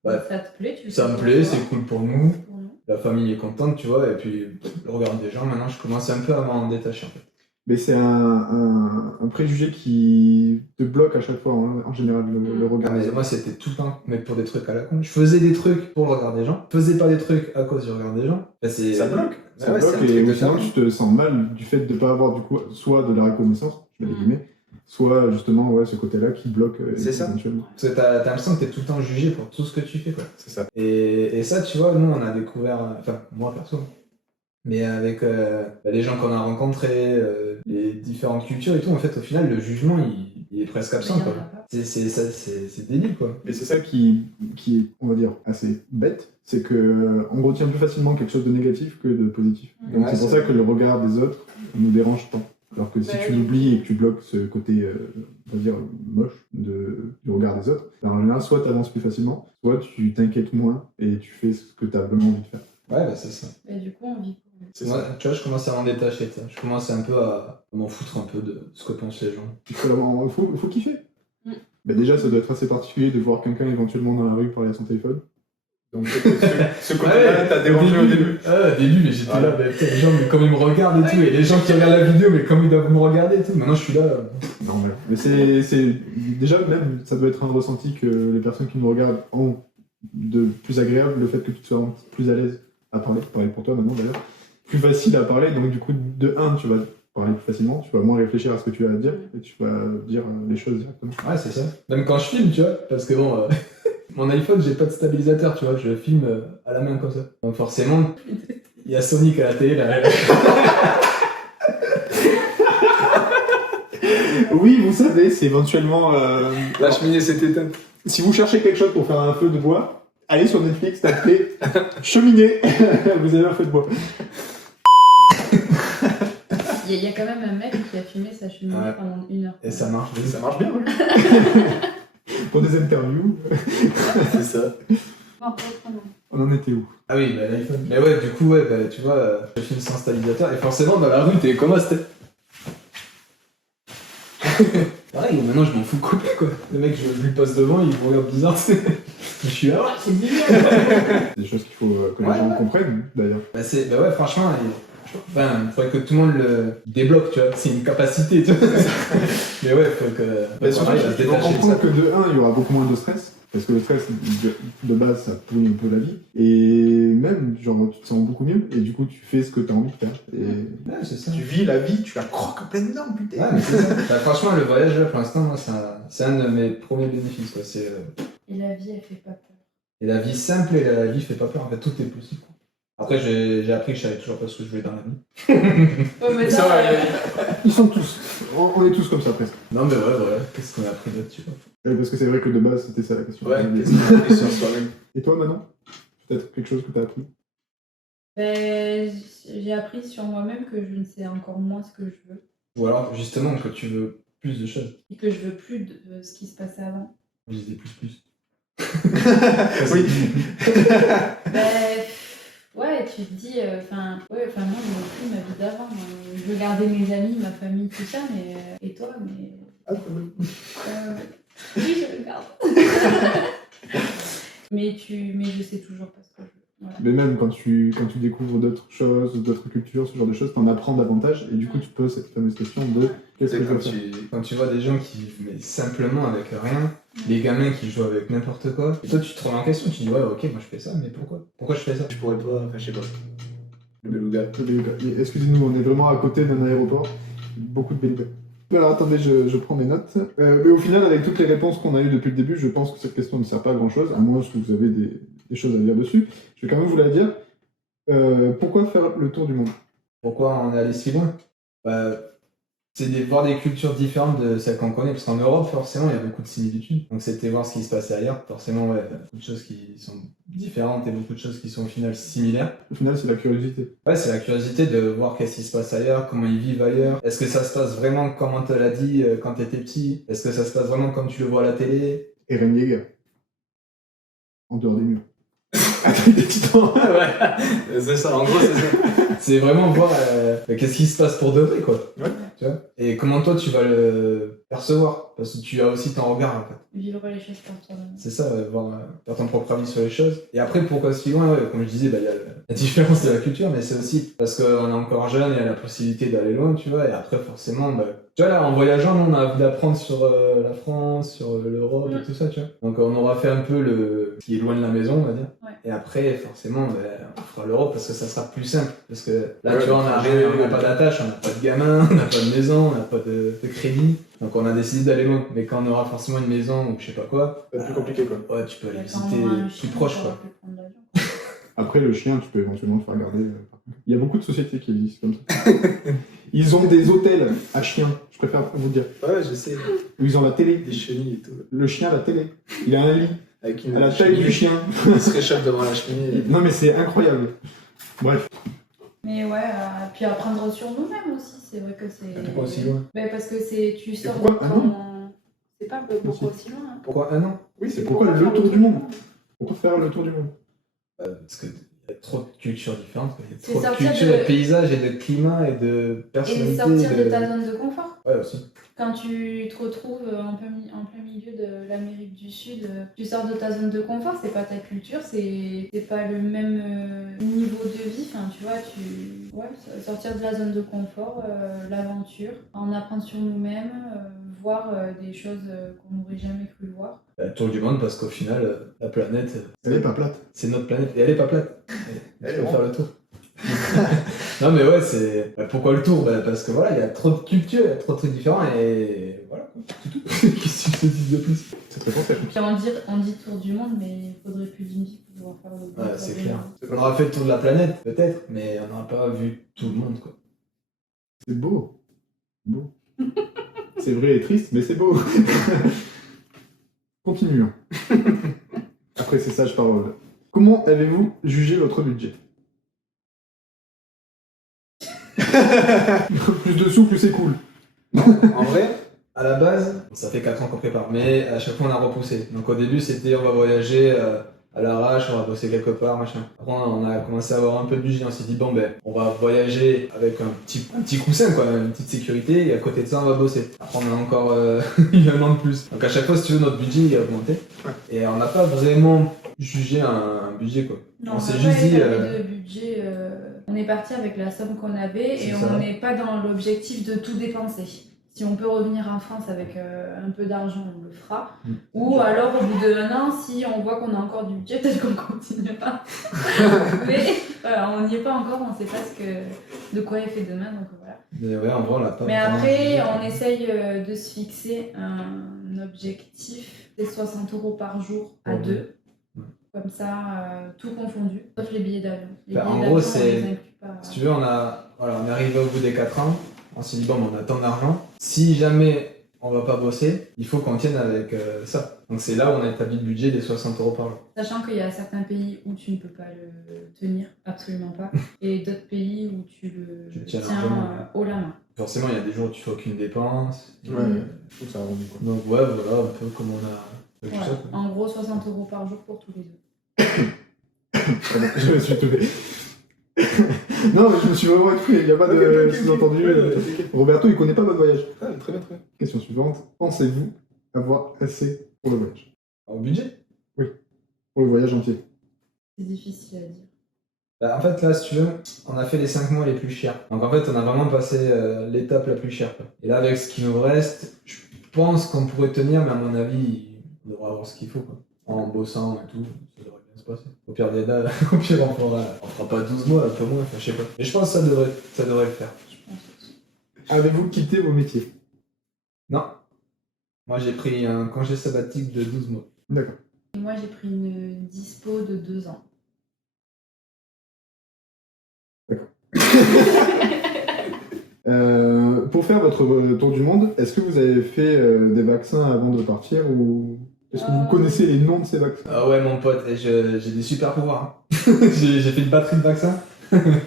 ouais, Ça te plaît, tu ça fais me pour plaît, toi, c'est cool pour nous. pour nous. La famille est contente, tu vois, et puis le regard des gens, maintenant, je commençais un peu à m'en détacher en fait. Mais c'est un préjugé qui te bloque à chaque fois, en général, le regard. Ah, mais moi, c'était tout le temps, mais pour des trucs à la con. Je faisais des trucs pour le regard des gens, je faisais pas des trucs à cause du regard des gens. Enfin, Ça bloque. Ça Ouais, bloque c'est un et truc de sinon dingue. tu te sens mal du fait de ne pas avoir du coup soit de la reconnaissance, je mets des Mm. guillemets, soit justement ouais, ce côté-là qui bloque C'est ça. éventuellement. Parce que t'as l'impression que t'es tout le temps jugé pour tout ce que tu fais, quoi. C'est ça. Et ça, tu vois, nous, on a découvert, enfin, moi perso, mais avec les gens qu'on a rencontrés, les différentes cultures et tout, en fait, au final, le jugement, il est presque absent, Mais il y en quoi. a pas. C'est débile, quoi. Et c'est ça qui est, on va dire, assez bête, c'est que on retient plus facilement quelque chose de négatif que de positif. Donc Ouais, c'est pour c'est ça que le regard des autres nous dérange tant. Alors que si Bah tu oui. l'oublies et que tu bloques ce côté, on va dire, moche du regard des autres, ben, en général, soit tu avances plus facilement, soit tu t'inquiètes moins et tu fais ce que tu as vraiment envie de faire. Ouais, bah, c'est ça. Et du coup, on vit pour lui. C'est Moi, ça. tu vois, je commence à m'en détacher, tu sais. Je commence un peu à m'en foutre un peu de ce que pensent les gens. Il faut kiffer. Mm. Ben déjà, ça doit être assez particulier de voir quelqu'un éventuellement dans la rue parler à son téléphone. Donc ce côté-là, t'as dérangé au début. Ah, au début, mais j'étais Voilà. là, mais putain, les gens, mais comme ils me regardent et tout, et les gens qui regardent la vidéo, mais comme ils doivent me regarder et tout. Maintenant, je suis là. Non, voilà. Mais c'est déjà même, ça doit être un ressenti que les personnes qui nous regardent ont de plus agréable, le fait que tu te sens plus à l'aise à parler. Pareil pour toi maintenant d'ailleurs. Plus facile à parler, donc du coup, de un, tu vas parler plus facilement, tu vas moins réfléchir à ce que tu vas dire et tu vas dire les choses directement. Ouais, c'est ça. Même quand je filme, tu vois, parce que bon, mon iPhone, j'ai pas de stabilisateur, tu vois, je filme à la main comme ça. Donc forcément, il y a Sonic à la télé, là. Oui, vous savez, c'est éventuellement. La cheminée s'est éteinte. Si vous cherchez quelque chose pour faire un feu de bois, allez sur Netflix, tapez cheminée, vous avez un feu de bois. Il y a quand même un mec qui a filmé sa cheminée Ouais. pendant 1 heure. Et ça marche. Ça marche bien. Pour des interviews, C'est ça. Non, pas autrement. on en était où? Ah oui, bah, l'iPhone. Mais ouais, du coup, ouais, bah, tu vois, je filme sans stabilisateur, et forcément, dans la rue, t'es comme un step. Pareil, maintenant, je m'en fous complet, quoi. Le mec, je lui passe devant, il me regarde bizarre, tu sais. Je suis là, ouais, c'est bizarre. C'est des choses qu'il faut que Ouais, les gens ouais. comprennent d'ailleurs. Bah ouais, franchement, Enfin, il faudrait que tout le monde le débloque, tu vois. C'est une capacité, tu vois. Mais ouais, il faut que. Mais surtout, pareil, se il faut détacher de comprendre ça. que de 1, il y aura beaucoup moins de stress. Parce que le stress, de base, ça pourrit un peu la vie. Et même, genre, tu te sens beaucoup mieux. Et du coup, tu fais ce que tu as envie de faire. Et Ouais, c'est ça. Tu vis la vie, tu la croques en pleine dents, putain. Ouais, mais c'est ça. Bah, franchement, le voyage, là, pour l'instant, moi, c'est un de mes premiers bénéfices, quoi. C'est, Et la vie, elle fait pas peur. et la vie simple et la vie fait pas peur, en fait, tout est possible, quoi. Après, j'ai appris que je savais toujours pas ce que je voulais dans la vie. Ouais, mais Ça ça, va, ils sont tous. On est tous comme ça, presque. Non, mais ouais, voilà. Qu'est-ce qu'on a appris là-dessus, quoi. Parce que c'est vrai que de base, c'était ça la question. Ouais, qu'est-ce qu'on a appris sur soi-même? Et toi, Manon? Peut-être quelque chose que tu as appris? ben, j'ai appris sur moi-même que je ne sais encore moins ce que je veux. Ou alors, justement, que tu veux plus de choses. Et que je veux plus de ce qui se passait avant. Je disais plus. Oui. Ben, ouais, tu te dis, enfin, moi, je veux plus ma vie d'avant. Je veux garder mes amis, ma famille, tout ça, mais. Et toi, mais. Ah, quand même. Oui, je le garde. mais je sais toujours pas ce que je veux. Voilà. Mais même quand tu découvres d'autres choses, d'autres cultures, ce genre de choses, t'en apprends davantage. Et du coup, tu te poses cette fameuse question de qu'est-ce que je veux faire? Quand tu vois des gens qui vivent mais simplement avec rien, des gamins qui jouent avec n'importe quoi, et toi tu te remets en question, tu dis ouais ok moi je fais ça, mais pourquoi je fais ça? Je pourrais pas, enfin, je sais pas. Le beluga. Excusez-nous, on est vraiment à côté d'un aéroport. Beaucoup de bénévoles. Alors attendez, je prends mes notes. Mais au final, avec toutes les réponses qu'on a eues depuis le début, je pense que cette question ne sert pas à grand chose, à moins que vous avez des choses à dire dessus. Je vais quand même vous la dire. Pourquoi faire le tour du monde? Pourquoi on est allé si loin? Bah, c'est de voir des cultures différentes de celles qu'on connaît, parce qu'en Europe, forcément, il y a beaucoup de similitudes. Donc c'était voir ce qui se passait ailleurs. Forcément, ouais, il y a beaucoup de choses qui sont différentes et beaucoup de choses qui sont au final similaires. Au final, c'est la curiosité. Ouais, c'est la curiosité de voir qu'est-ce qui se passe ailleurs, comment ils vivent ailleurs. Est-ce que ça se passe vraiment comme on te l'a dit quand t'étais petit? Est-ce que ça se passe vraiment comme tu le vois à la télé? Eren Yeager. En dehors des murs. Attaque des titans. Ouais, c'est ça, en gros, c'est ça. C'est vraiment voir qu'est-ce qui se passe pour de vrai, quoi. Ouais. Tu vois? Et comment toi tu vas le percevoir, parce que tu as aussi ton regard, en fait. Vivre les choses par toi-même. C'est ça, faire ton propre avis sur les choses. Et après, pourquoi si loin? Ouais, comme je disais, bah, il y a la différence de la culture, mais c'est aussi parce qu'on est encore jeune et il y a la possibilité d'aller loin, tu vois. Et après, forcément, bah, tu vois, là, en voyageant, nous, on a envie d'apprendre sur la France, sur l'Europe et tout ça, tu vois. Donc, on aura fait un peu ce qui est loin de la maison, on va dire. Ouais. Et après, forcément, bah, on fera l'Europe parce que ça sera plus simple. Parce que là, Ouais, tu vois, on n'a pas d'attache, on n'a pas de gamin, on n'a pas de maison, on n'a pas de crédit. Donc, on a décidé d'aller loin. Mais quand on aura forcément une maison ou je sais pas quoi, C'est plus compliqué, quoi. ouais, tu peux aller Quand visiter on aura un plus chien, proche, on quoi. pourra plus prendre l'avion. Après, le chien, tu peux éventuellement le faire garder. Il y a beaucoup de sociétés qui existent comme ça. Ils ont des hôtels à chiens, je préfère vous dire. Ouais, je sais. Où ils ont la télé. Des chenilles et tout. Le chien a la télé. Il a un lit Avec une à la taille du chien. Il se réchauffe devant la cheminée. Non mais c'est incroyable. Bref. Mais ouais, puis apprendre sur nous-mêmes aussi, c'est vrai que c'est. Pourquoi aussi loin? Ben parce que tu sors de pourquoi un ton. C'est pas pourquoi aussi loin. Hein. Pourquoi un an? Oui, c'est pourquoi le tour du monde. Pourquoi faire le tour du monde? Parce qu'il y a trop de cultures différentes. Il y a C'est trop de sortir cultures, de- de paysages et de climat et de personnalités. Et sortir de ta zone de confort. Ouais, aussi. Quand tu te retrouves en plein milieu de l'Amérique du Sud, tu sors de ta zone de confort, c'est pas ta culture, c'est pas le même niveau de vie. Enfin, tu vois, sortir de la zone de confort, l'aventure, en apprendre sur nous-mêmes, voir des choses qu'on n'aurait jamais cru voir. Le tour du monde parce qu'au final, la planète, Elle est pas plate. c'est notre planète et elle est pas plate. Elle Tu est peux faire le tour. Non mais ouais, c'est... pourquoi le tour? Parce que voilà, il y a trop de cultures, il y a trop de trucs différents et voilà. C'est tout. Qu'est-ce que tu te dis de plus? C'est très pensé. Puis on dit tour du monde, mais il faudrait plus d'une vie pour pouvoir faire le tour. Ouais, c'est du clair. monde. On aura fait le tour de la planète, peut-être, mais on n'aura pas vu tout le monde, quoi. C'est beau. Beau. C'est vrai et triste, mais c'est beau. Continuons. Après ces sages paroles. Comment avez-vous jugé votre budget? Plus de sous, plus c'est cool. En vrai, À la base, ça fait 4 ans qu'on prépare, mais à chaque fois on a repoussé. Donc au début c'était on va voyager à l'arrache, on va bosser quelque part, machin. Après on a commencé à avoir un peu de budget, on s'est dit bon ben on va voyager avec un petit coussin quoi, une petite sécurité et à côté de ça on va bosser. Après on a encore eu un an de plus. Donc à chaque fois si tu veux notre budget il a augmenté. Ouais. Et on n'a pas vraiment jugé un budget quoi. Non, On s'est n'a juste pas dit, établi de budget On est parti avec la somme qu'on avait et C'est on ça. n'est pas dans l'objectif de tout dépenser. Si on peut revenir en France avec un peu d'argent, on le fera. Ou alors, au bout d'un an, si on voit qu'on a encore du budget, peut-être qu'on continuera. Mais voilà, on n'y est pas encore, on ne sait pas de quoi est fait demain, donc voilà. Mais ouais, en vrai, on l'a pas. Mais vraiment après, jugé. on essaye de se fixer un objectif, c'est 60 € par jour à Ouais. deux. Ouais. Comme ça, tout confondu, sauf les billets d'avion. Les Enfin, en billets gros, d'avion, on c'est- les inclut pas. Si tu veux, on est arrivé au bout des 4 ans. On s'est dit, bon, on a tant d'argent. Si jamais on va pas bosser, il faut qu'on tienne avec ça. Donc c'est là où on a établi le budget des 60 € par jour. Sachant qu'il y a certains pays où tu ne peux pas le tenir, absolument pas, et d'autres pays où tu le Tu le tiens tiens largement. haut la main. Forcément, il y a des jours où tu fais aucune dépense. Ouais, je trouve ça rendu quoi. Donc ouais, voilà, un peu comme on a fait tout Voilà. ça. quoi. En gros, 60 € par jour pour tous les deux. Je me suis trouvé. Non, mais je me suis vraiment écouté, il n'y a pas de sous-entendu. Roberto, il connaît pas votre voyage. Ah, très bien, très bien. Question suivante. Pensez-vous avoir assez pour le voyage? Au budget. Pour le voyage entier. C'est difficile à dire. Bah, en fait, là, si tu veux, on a fait les 5 mois les plus chers. Donc en fait, on a vraiment passé l'étape la plus chère. Quoi. Et là, avec ce qui nous reste, je pense qu'on pourrait tenir, mais à mon avis, on devra avoir ce qu'il faut. Quoi. En bossant et tout, ça devrait bien se passer. Au pire des dalles, au pire, on fera pas 12 mois, un peu moins, enfin, je sais pas. Mais je pense que ça devrait le faire. Je pense aussi. Avez-vous quitté vos métiers? Non. Moi, j'ai pris un congé sabbatique de 12 mois. D'accord. Et moi, j'ai pris une dispo de 2 ans. Pour faire votre tour du monde, est-ce que vous avez fait des vaccins avant de partir ou est-ce que vous connaissez les noms de ces vaccins? Ah ouais, mon pote, j'ai des super pouvoirs. Hein. j'ai fait une batterie de vaccins.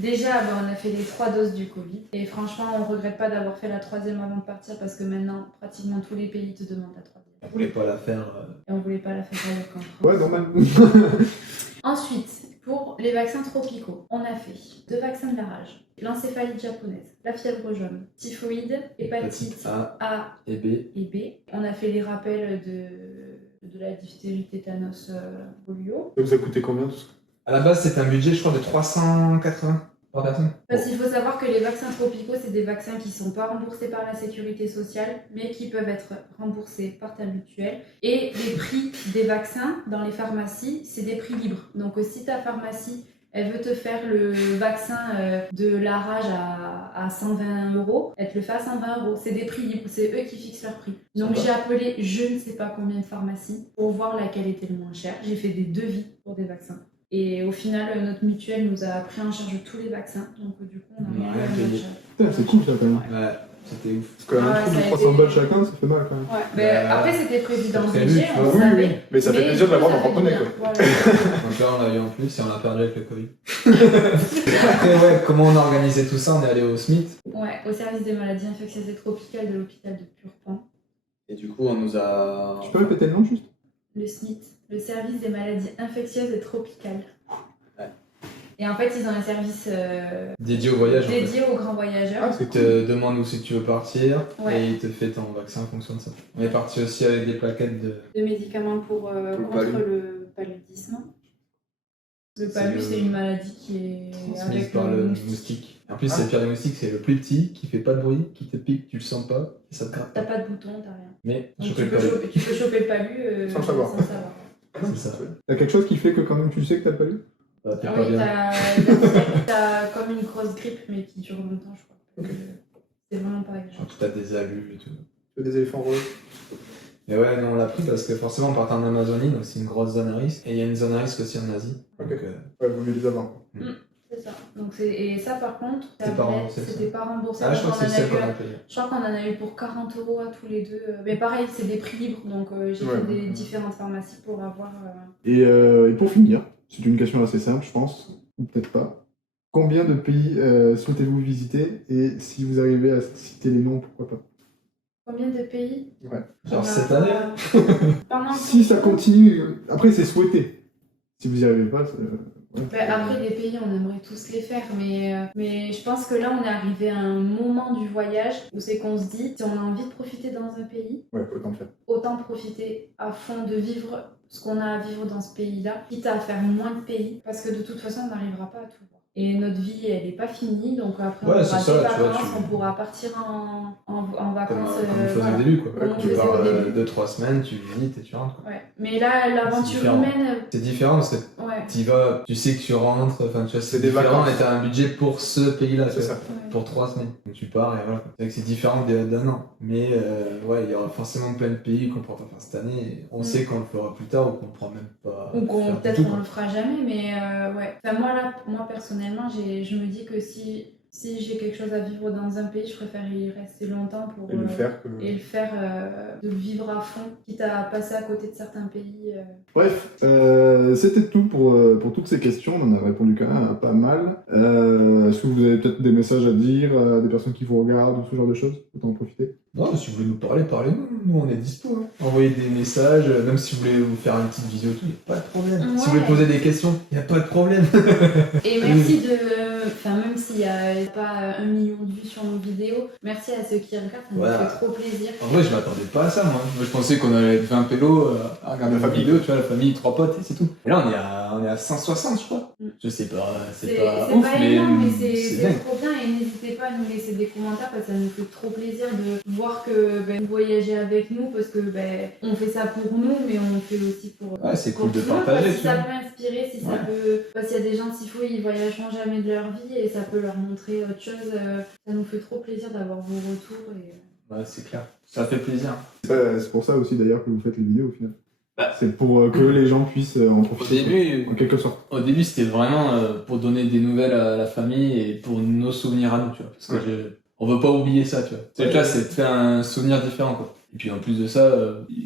Déjà, on a fait les 3 doses du Covid. Et franchement, on regrette pas d'avoir fait la 3e avant de partir parce que maintenant, pratiquement tous les pays te demandent la 3e. On voulait pas la faire. Et on voulait pas la faire avec en France. Ouais, normal. Ensuite, pour les vaccins tropicaux, on a fait 2 vaccins de la rage, l'encéphalite japonaise, la fièvre jaune, typhoïde, hépatite A A et B. et B. On a fait les rappels de la diphtérie, tétanos, polio. Ça vous a coûté combien tout ça? À la base, c'était un budget, je crois, de 380 par personne. Parce qu'il faut savoir que les vaccins tropicaux, c'est des vaccins qui ne sont pas remboursés par la sécurité sociale, mais qui peuvent être remboursés par ta mutuelle. Et les prix des vaccins dans les pharmacies, c'est des prix libres. Donc si ta pharmacie, elle veut te faire le vaccin de la rage à 120 €, elle te le fait à 120 €. C'est des prix libres, c'est eux qui fixent leur prix. Donc Sympa. j'ai appelé je ne sais pas combien de pharmacies pour voir laquelle était le moins cher. J'ai fait des devis pour des vaccins. Et au final, notre mutuelle nous a pris en charge tous les vaccins. Donc du coup, on a On a réduit rien la payé. marge. Putain, c'est cool ça quand même. Ouais, c'était ouf. Parce qu'un Ouais, trou ça de a 300 été- balles chacun, ça fait mal quand même. Ouais, mais après c'était prévu dans le prévu, budget, tu on vois. Oui, savait. oui, mais ça fait plaisir de l'avoir ça en fait japonais, bien, quoi. voilà. Donc là, on l'a eu en plus et on l'a perdu avec le Covid. Après, ouais, comment on a organisé tout ça? On est allé au SMIT. Ouais, au service des maladies infectieuses et tropicales de l'hôpital de Purpan. Et du coup, on nous a. Tu peux répéter le nom juste? Le SMIT, le service des maladies infectieuses et tropicales. Ouais. Et en fait, ils ont un service Dédié au voyage. En fait. dédié aux grands voyageurs. Ah, c'est Il cool. te demande où c'est que tu veux partir Ouais. et il te fait ton vaccin en fonction de ça. On est parti aussi avec des plaquettes de. De médicaments pour, le contre palu. le paludisme. Le C'est palu, le- c'est une maladie qui est Transmise avec par le moustique. moustique. En plus, Ah. c'est le pire des moustiques, c'est le plus petit, qui fait pas de bruit, qui te pique, tu le sens pas et ça te gratte. T'as pas de bouton, t'as rien. Mais Donc choper tu le peux, palu. tu peux choper le palu Sans le savoir. C'est ça. T'as quelque chose qui fait que quand même tu sais que t'as pas lu? Ça t'es Ah pas oui, bien. t'as comme une grosse grippe, mais qui dure longtemps, je crois. Ok. C'est vraiment pas agréable. Genre, t'as des alus et tout. Tu veux des éléphants roses? Mais ouais, nous on l'a pris parce que forcément on part en Amazonie, donc c'est une grosse zone à risque. Et il y a une zone à risque aussi en Asie. Ok. Donc, Ouais, vaut mieux les avoir. C'est ça. Donc et ça, par contre, C'est pas remboursé, c'était ça. pas remboursé. Ah, je crois Donc, que c'est on en a celle eu qu'on a un- payé. Je crois qu'on en a eu pour 40 € à tous les deux. Mais pareil, c'est des prix libres, donc j'ai Ouais. fait des différentes pharmacies pour avoir. Et pour finir, c'est une question assez simple, je pense, ou peut-être pas. Combien de pays souhaitez-vous visiter? Et si vous arrivez à citer les noms, pourquoi pas? Combien de pays? Ouais. Genre On a cette année Pendant Si ça continue, après c'est souhaité. Si vous y arrivez pas, c'est... ouais. Après, les pays, on aimerait tous les faire, mais je pense que là, on est arrivé à un moment du voyage où c'est qu'on se dit, si on a envie de profiter dans un pays, Ouais, autant le faire. autant profiter à fond de vivre ce qu'on a à vivre dans ce pays-là, quitte à faire moins de pays, parce que de toute façon, on n'arrivera pas à tout voir. Et notre vie, elle n'est pas finie, donc après Ouais, on c'est aura ça, des tu vois, vacances, tu- on pourra partir en Comme, vacances. comme on faisait voilà. au début, quoi. Comme on Tu faisait pars au début. 2-3 semaines, tu visites et tu rentres, quoi. Ouais. Mais là, l'aventure différent. humaine, C'est différent parce que ouais. tu vas, tu sais que tu rentres, enfin tu vois, c'est C'est des différent vacances. et t'as un budget pour ce pays-là, tu C'est vois, ça. pour 3 semaines. Donc tu pars et voilà. C'est vrai que c'est différent d'un an. Mais ouais, il y aura forcément plein de pays qu'on pourra pas faire cette année. Et on sait qu'on le fera plus tard ou qu'on ne pourra même pas. Ou qu'on faire du peut-être tout, on quoi. le fera jamais, mais ouais. Enfin, moi personnellement, je me dis que si j'ai quelque chose à vivre dans un pays, je préfère y rester longtemps pour Et le faire que... et le faire, de le vivre à fond, quitte à passer à côté de certains pays. Bref, c'était tout pour toutes ces questions. On en a répondu quand même à pas mal. Est-ce que vous avez peut-être des messages à dire à des personnes qui vous regardent ou ce genre de choses? Autant en profiter. Non, si vous voulez nous parler, parlez-nous. Nous, on est dispo. Hein. Envoyez des messages, même si vous voulez vous faire une petite vidéo, tout, il n'y a pas de problème. Ouais. Si vous voulez poser des questions, il n'y a pas de problème. Et merci enfin même s'il n'y a pas 1 million de vues sur nos vidéos, merci à ceux qui regardent, ça nous Voilà. fait trop plaisir. En vrai, je m'attendais pas à ça, moi. Moi, je pensais qu'on allait être 20 pélos à regarder La la famille. vidéo, tu vois, la famille, 3 potes, et c'est tout. Et là, on est à 160, je crois. Mm. Je sais pas, c'est C'est pas pas ouf, énorme, mais c'est c'est dingue. trop bien. Et n'hésitez pas à nous laisser des commentaires parce que ça nous fait trop plaisir de voir que vous voyagez avec nous parce que on fait ça pour nous, mais on le fait aussi pour. Ouais, c'est pour cool de tout le monde, partager, parce que tu si ça vois. peut inspirer, si ça Ouais. peut. Parce qu'il y a des gens s'il faut, ils voyageront jamais de leur vie et ça peut leur montrer autre chose. Ça nous fait trop plaisir d'avoir vos retours. Ouais, c'est clair. Ça fait plaisir. C'est pour ça aussi d'ailleurs que vous faites les vidéos au final. Bah. C'est pour que les gens puissent en Au profiter. début, En quelque sorte. c'était vraiment pour donner des nouvelles à la famille et pour nos souvenirs à nous, tu vois. Parce que on veut pas oublier ça, tu vois. Tu vois, c'est de faire un souvenir différent, quoi. Et puis en plus de ça,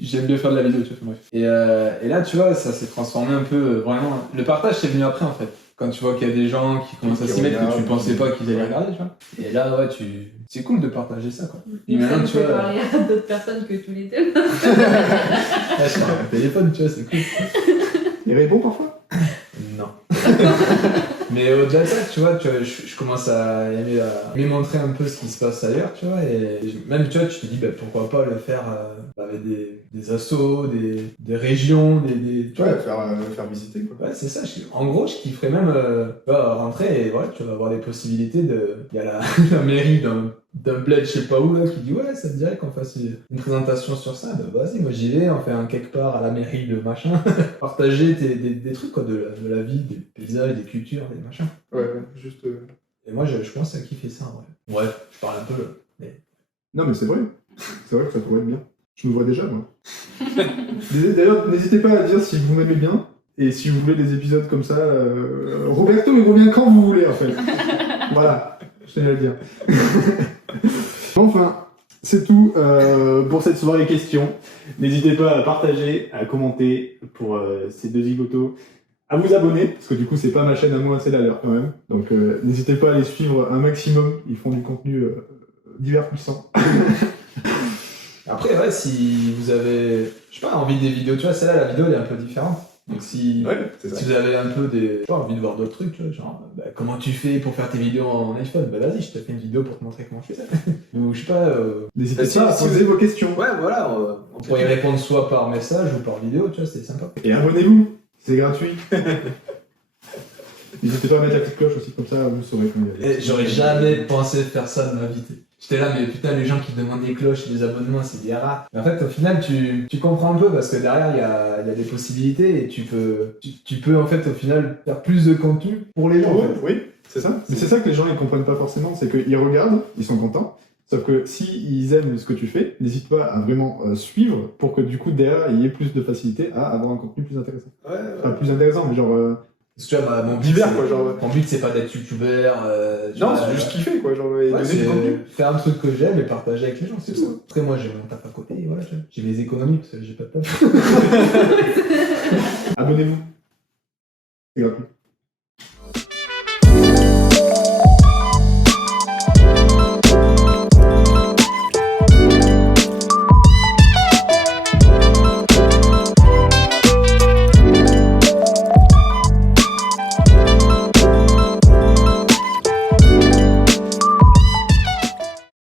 j'aime bien faire de la vidéo, tu vois. Bref. Et là, tu vois, ça s'est transformé un peu, vraiment. Le partage, c'est venu après, en fait. Quand tu vois qu'il y a des gens qui commencent à Qui s'y mettre, que tu regardent, pensais pas qu'ils allaient ouais. regarder, tu vois. Et là, ouais, c'est cool de partager ça, quoi. Et Nous, ça maintenant, nous tu fait vois. parler à d'autres personnes que tous les deux. Ouais, je parle à un téléphone, tu vois, c'est cool. Il répond parfois? Non. Mais au-delà de ça, tu vois, je commence à aimer montrer un peu ce qui se passe ailleurs, tu vois, et même, tu vois, tu te dis, pourquoi pas le faire avec des assos, des régions, tu vois. Ouais, faire visiter, quoi. Ouais, c'est ça. En gros, je kifferais même tu vois, rentrer et voilà, tu vas avoir des possibilités de. Il y a la mairie d'un bled, je sais pas où, là, qui dit ouais, ça te dirait qu'on fasse une présentation sur ça. Ben vas-y, moi j'y vais, on fait un quelque part à la mairie de machin. Partager des trucs, quoi, de la vie, des paysages, des cultures, des machins. Ouais, juste... Et moi, je commence à kiffer ça, en vrai. Bref, je parle un peu. Mais... Non, mais c'est vrai. C'est vrai que ça pourrait être bien. Je me vois déjà, moi. D'ailleurs, n'hésitez pas à dire si vous m'aimez bien et si vous voulez des épisodes comme ça. Roberto, il revient quand vous voulez, en fait. Voilà, je tenais à le dire. Enfin, c'est tout pour cette soirée questions. N'hésitez pas à partager, à commenter pour ces deux zigotos, à vous abonner, parce que du coup, c'est pas ma chaîne à moi, c'est la leur quand même. Donc, n'hésitez pas à les suivre un maximum. Ils font du contenu divertissant. Après, ouais, si vous avez, je sais pas, envie des vidéos, tu vois, celle-là, la vidéo, elle est un peu différente. Donc si, Ouais, c'est ça. si vous avez un peu des, je sais pas, envie de voir d'autres trucs, tu vois, genre, comment tu fais pour faire tes vidéos en iPhone? Bah vas-y, je te fais une vidéo pour te montrer comment je fais ça. Ou je sais pas, N'hésitez si- pas à si poser vos questions. ouais, voilà, on pourrait y répondre soit par message ou par vidéo, tu vois, c'était sympa. Et abonnez-vous, c'est gratuit. N'hésitez pas à mettre la petite cloche aussi, comme ça vous saurez quand il y a. Et j'aurais jamais pensé faire ça de ma vie. J'étais là, mais putain, les gens qui demandent des cloches, des abonnements, c'est des rats. Mais en fait, au final, tu comprends un peu parce que derrière, il y a des possibilités et tu peux en fait, au final, faire plus de contenu pour les gens. en fait. Oui, c'est ça. Mais c'est ça que les gens ils comprennent pas forcément, c'est qu'ils regardent, ils sont contents. Sauf que s'ils aiment ce que tu fais, n'hésite pas à vraiment suivre pour que du coup derrière il y ait plus de facilité à avoir un contenu plus intéressant. Ouais, Enfin, plus intéressant, mais genre. Parce que tu vois, mon but, divers, c'est- quoi, genre... Mon but, c'est pas d'être youtubeur. Non, c'est juste kiffer, quoi, genre, et Ouais, donner du contenu. faire un truc que j'aime et partager avec les gens, c'est tout. Après, moi, j'ai mon taf à côté, et voilà, tu vois. J'ai mes économies parce que j'ai pas de taf. Abonnez-vous. C'est gratuit.